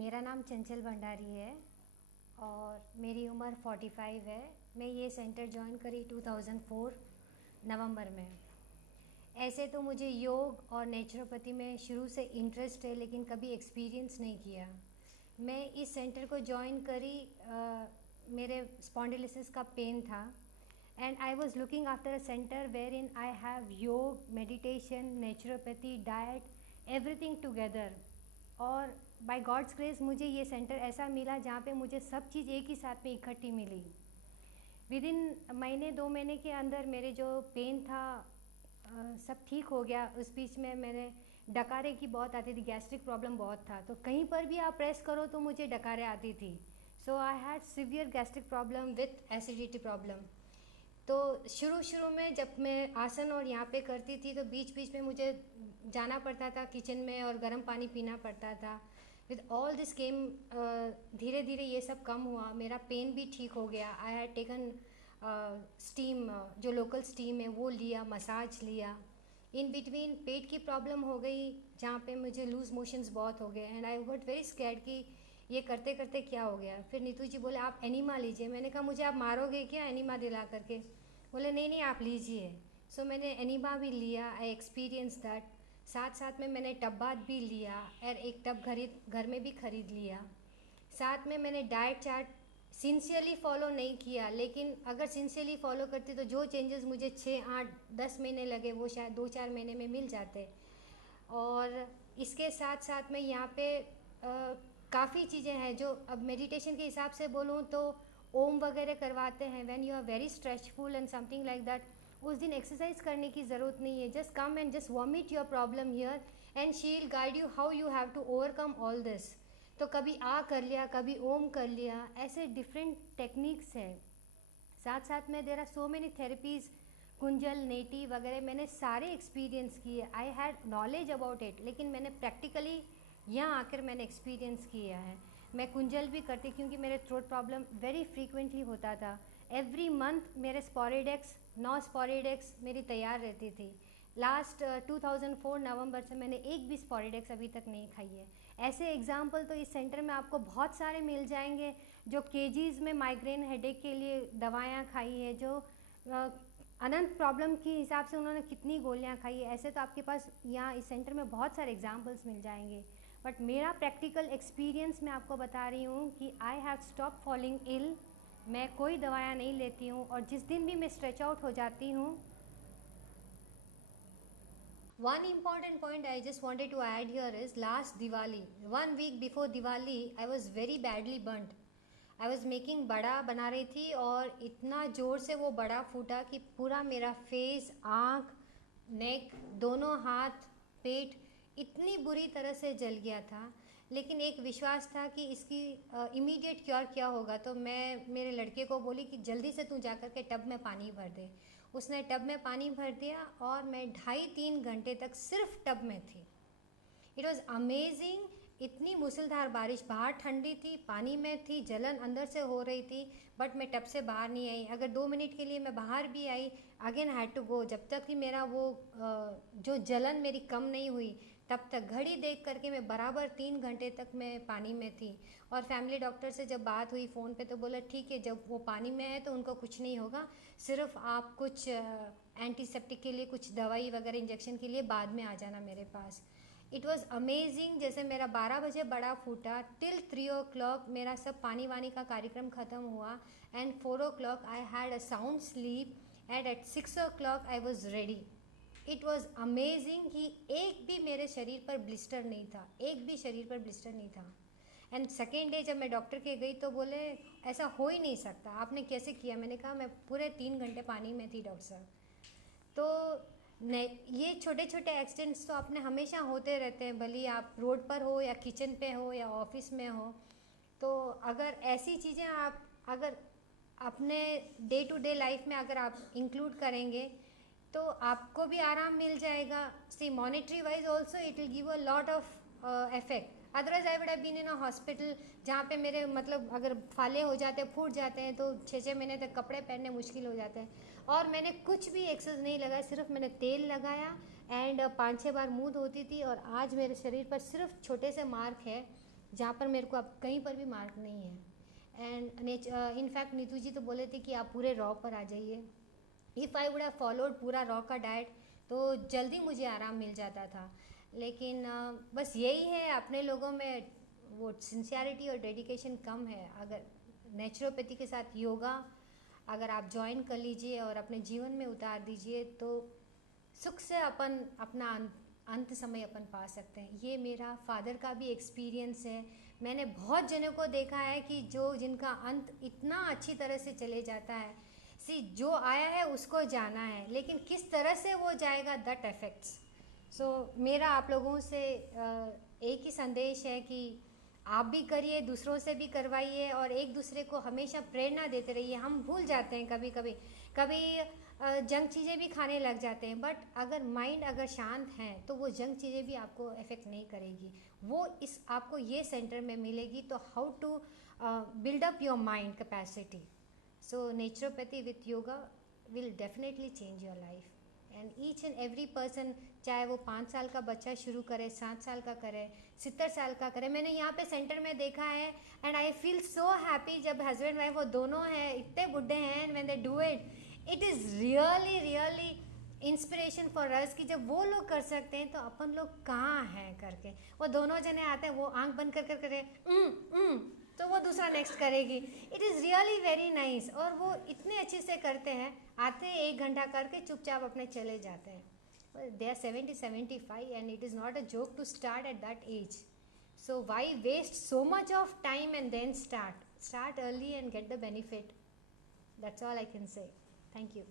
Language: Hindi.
मेरा नाम चंचल भंडारी है और मेरी उम्र 45 है। मैं ये सेंटर ज्वाइन करी 2004 नवंबर में। ऐसे तो मुझे योग और नेचुरोपैथी में शुरू से इंटरेस्ट है, लेकिन कभी एक्सपीरियंस नहीं किया। मैं इस सेंटर को ज्वाइन करी, मेरे स्पॉन्डिलोसिस का पेन था and I was looking after a centre where in I have yoga, meditation, naturopathy, diet, everything together. और बाय गॉड्स ग्रेस मुझे ये सेंटर ऐसा मिला जहाँ पे मुझे सब चीज़ एक ही साथ में इकट्ठी मिली। विद इन महीने 2 महीने के अंदर मेरे जो पेन था सब ठीक हो गया। उस बीच में मैंने डकारे की बहुत आती थी, गैस्ट्रिक प्रॉब्लम बहुत था, तो कहीं पर भी आप प्रेस करो तो मुझे डकारे आती थी। So I had severe gastric problem with acidity problem. तो शुरू में जब मैं आसन और यहाँ पे करती थी तो बीच बीच में मुझे जाना पड़ता था किचन में और गर्म पानी पीना पड़ता था। विद ऑल दिस केम, धीरे धीरे ये सब कम हुआ, मेरा पेन भी ठीक हो गया। आई हैड टेकन स्टीम, जो लोकल स्टीम है वो लिया, मसाज लिया। इन बिटवीन पेट की प्रॉब्लम हो गई जहाँ पे मुझे लूज़ मोशंस बहुत हो गए and I got very scared कि ये करते करते क्या हो गया। फिर नीतू जी बोले आप एनिमा लीजिए। मैंने कहा मुझे आप मारोगे क्या एनिमा दिला करके? बोले नहीं नहीं आप लीजिए। सो मैंने एनिमा भी लिया, आई एक्सपीरियंस दैट। साथ साथ में मैंने टब बाथ भी लिया और एक टब घर में भी ख़रीद लिया। साथ में मैंने डाइट चार्ट सिंसियरली फॉलो नहीं किया, लेकिन अगर सिंसियरली फॉलो करती तो जो चेंजेस मुझे 6, 8, 10 महीने लगे वो शायद 2, 4 महीने में मिल जाते। और इसके साथ साथ में यहाँ पे काफ़ी चीज़ें हैं जो अब मेडिटेशन के हिसाब से बोलूँ तो ओम वगैरह करवाते हैं when you are very stressful and something like that. उस दिन एक्सरसाइज करने की ज़रूरत नहीं है, just come and just vomit your problem here and she will guide you how you have to overcome all this. तो कभी आ कर लिया, कभी ओम कर लिया, ऐसे डिफरेंट टेक्निक्स हैं। साथ साथ में there are so many therapies, kunjal, neti वगैरह मैंने सारे एक्सपीरियंस किए। I had knowledge about it, लेकिन मैंने प्रैक्टिकली यहाँ आकर मैंने एक्सपीरियंस किया है। मैं कुंजल भी करती क्योंकि मेरे थ्रोट प्रॉब्लम वेरी फ्रीक्वेंटली होता था। एवरी मंथ मेरे स्पोरिडेक्स 9 स्पोरिडेक्स मेरी तैयार रहती थी। लास्ट 2004 नवंबर से मैंने एक भी स्पोरिडेक्स अभी तक नहीं खाई है। ऐसे एग्जाम्पल तो इस सेंटर में आपको बहुत सारे मिल जाएंगे जो केजीज़ में माइग्रेन हेडेक के लिए दवाएं खाई है, जो अनंत प्रॉब्लम के हिसाब से उन्होंने कितनी गोलियां खाई है। ऐसे तो आपके पास यहाँ इस सेंटर में बहुत सारे एग्जाम्पल्स मिल जाएंगे। बट मेरा प्रैक्टिकल एक्सपीरियंस मैं आपको बता रही हूँ कि आई हैव स्टॉप फॉलिंग इल। मैं कोई दवायाँ नहीं लेती हूँ और जिस दिन भी मैं स्ट्रेच आउट हो जाती हूँ। One important point I just wanted to add here is last Diwali, 1 week before Diwali, I was very badly burnt. I was making बड़ा बना रही थी और इतना ज़ोर से वो बड़ा फूटा कि पूरा मेरा फेस, आँख, नेक, दोनों हाथ, पेट इतनी बुरी तरह से जल गया था। लेकिन एक विश्वास था कि इसकी इमीडिएट क्योर क्या होगा, तो मैं मेरे लड़के को बोली कि जल्दी से तू जा कर के टब में पानी भर दे। उसने टब में पानी भर दिया और मैं 2.5-3 घंटे तक सिर्फ टब में थी। It was amazing. इतनी मूसलधार बारिश, बाहर ठंडी थी, पानी में थी, जलन अंदर से हो रही थी, बट मैं टब से बाहर नहीं आई। अगर 2 मिनट के लिए मैं बाहर भी आई, अगेन हैड टू गो, जब तक कि मेरा वो जो जलन मेरी कम नहीं हुई तब तक। घड़ी देख करके मैं बराबर 3 घंटे तक मैं पानी में थी। और फैमिली डॉक्टर से जब बात हुई फ़ोन पे तो बोला ठीक है, जब वो पानी में है तो उनको कुछ नहीं होगा, सिर्फ आप कुछ एंटीसेप्टिक के लिए कुछ दवाई वगैरह इंजेक्शन के लिए बाद में आ जाना मेरे पास। It was amazing. जैसे मेरा 12 बजे बड़ा फूटा, टिल 3 o'clock मेरा सब पानी वानी का कार्यक्रम ख़त्म हुआ and 4 o'clock I had a sound sleep and at 6 o'clock I was ready. It was amazing कि एक भी मेरे शरीर पर ब्लिस्टर नहीं था, एक भी शरीर पर ब्लिस्टर नहीं था। एंड सेकेंड डे जब मैं डॉक्टर के गई तो बोले ऐसा हो ही नहीं सकता, आपने कैसे किया? मैंने कहा मैं पूरे 3 घंटे पानी में थी डॉक्टर साहब। तो ये छोटे छोटे एक्सीडेंट्स तो अपने हमेशा होते रहते हैं, भले आप रोड पर हो या किचन पे हो या ऑफिस में हो। तो अगर ऐसी चीज़ें आप अगर अपने डे टू डे लाइफ में अगर आप इंक्लूड करेंगे तो आपको भी आराम मिल जाएगा। See monetary wise also it will give a lot of effect. Otherwise I would have been in a hospital जहाँ पे मेरे मतलब अगर फाले हो जाते हैं, फूट जाते हैं, तो 6-6 महीने तक कपड़े पहनने मुश्किल हो जाते हैं। और मैंने कुछ भी एक्सरसाइज नहीं लगाया, सिर्फ मैंने तेल लगाया एंड 5-6 बार मुँह धोती थी। और आज मेरे शरीर पर सिर्फ छोटे से मार्क है जहाँ पर मेरे को अब कहीं पर भी मार्क नहीं है। एंड इनफैक्ट नीतू जी तो बोले थे कि आप पूरे रॉ पर आ जाइए। If I would have followed पूरा रॉ का डाइट तो जल्दी मुझे आराम मिल जाता था। लेकिन बस यही है, अपने लोगों में वो सिंसियरिटी और डेडिकेशन कम है। अगर नेचुरोपैथी के साथ योगा अगर आप ज्वाइन कर लीजिए और अपने जीवन में उतार दीजिए तो सुख से अपन अपना अंत समय अपन पा सकते हैं। ये मेरा फादर का भी एक्सपीरियंस है। मैंने बहुत जनों को देखा है कि जो जिनका अंत इतना अच्छी तरह से चले जाता है। सी जो आया है उसको जाना है, लेकिन किस तरह से वो जाएगा दैट अफेक्ट्स। सो मेरा आप लोगों से एक ही संदेश है कि आप भी करिए, दूसरों से भी करवाइए और एक दूसरे को हमेशा प्रेरणा देते रहिए। हम भूल जाते हैं कभी कभी, जंक चीज़ें भी खाने लग जाते हैं, बट अगर माइंड अगर शांत है तो वो जंक चीज़ें भी आपको अफेक्ट नहीं करेगी। वो इस आपको ये सेंटर में मिलेगी। तो how to build up your mind capacity. So naturopathy with yoga will definitely change your life. And each and every person, चाहे वो 5 साल का बच्चा शुरू करे, 7 साल का करे, 70 साल का करे। मैंने यहाँ पे सेंटर में देखा है and I feel so happy जब हस्बैंड वाइफ वो दोनों हैं इतने बुढ़े हैं and when they do it is really really inspiration for us कि जब वो लोग कर सकते हैं तो अपन लोग कहाँ हैं करके। वो दोनों जने आते हैं, वो आंख बंद कर कर करे तो वो दूसरा नेक्स्ट करेगी। It is really very nice. और वो इतने अच्छे से करते हैं, आते हैं 1 घंटा करके चुपचाप अपने चले जाते हैं। They are 70-75 and it is not a joke to start at that age. So why waste so much of time and then start early and get the benefit. That's all I can say. Thank you.